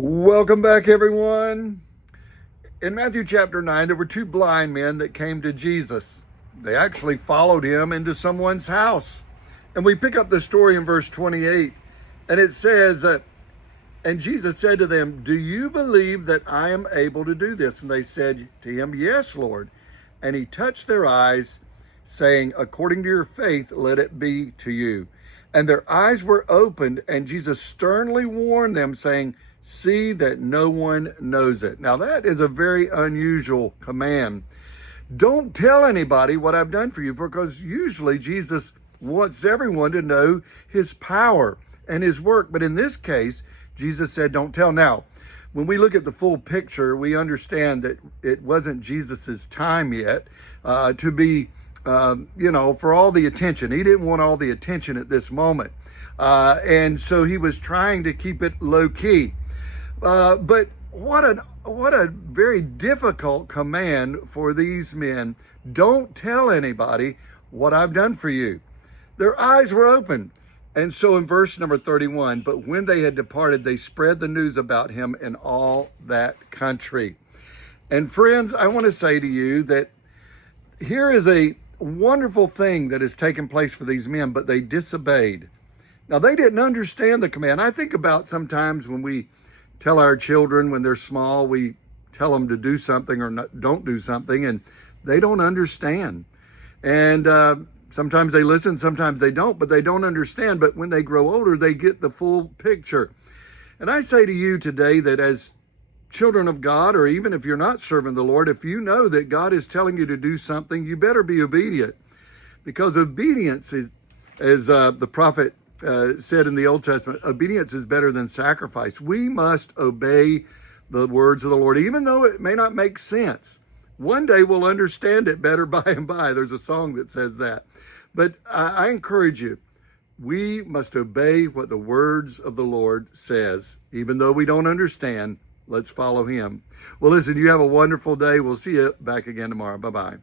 Welcome back, everyone. In Matthew chapter 9, there were two blind men that came to Jesus. They actually followed him into someone's house. And we pick up the story in verse 28, and it says, and Jesus said to them, "Do you believe that I am able to do this?" And they said to him, "Yes, Lord." And he touched their eyes, saying, "According to your faith, let it be to you." And their eyes were opened, and Jesus sternly warned them, saying, "See that no one knows it." Now that is a very unusual command. Don't tell anybody what I've done for you, because usually Jesus wants everyone to know his power and his work. But in this case, Jesus said, don't tell. Now, when we look at the full picture, we understand that it wasn't Jesus's time yet to be, for all the attention. He didn't want all the attention at this moment. And so he was trying to keep it low key. But what a very difficult command for these men. Don't tell anybody what I've done for you. Their eyes were open. And so in verse number 31, but when they had departed, they spread the news about him in all that country. And friends, I want to say to you that here is a wonderful thing that has taken place for these men, but they disobeyed. Now, they didn't understand the command. I think about sometimes when we tell our children when they're small, we tell them to do something or don't do something, and they don't understand. And sometimes they listen, sometimes they don't, but they don't understand. But when they grow older, they get the full picture. And I say to you today that as children of God, or even if you're not serving the Lord, if you know that God is telling you to do something, you better be obedient. Because obedience is, as the prophet said in the Old Testament, obedience is better than sacrifice. We must obey the words of the Lord, even though it may not make sense. One day we'll understand it better by and by. There's a song that says that. But I encourage you, we must obey what the words of the Lord says. Even though we don't understand, let's follow him. Well, listen, you have a wonderful day. We'll see you back again tomorrow. Bye-bye.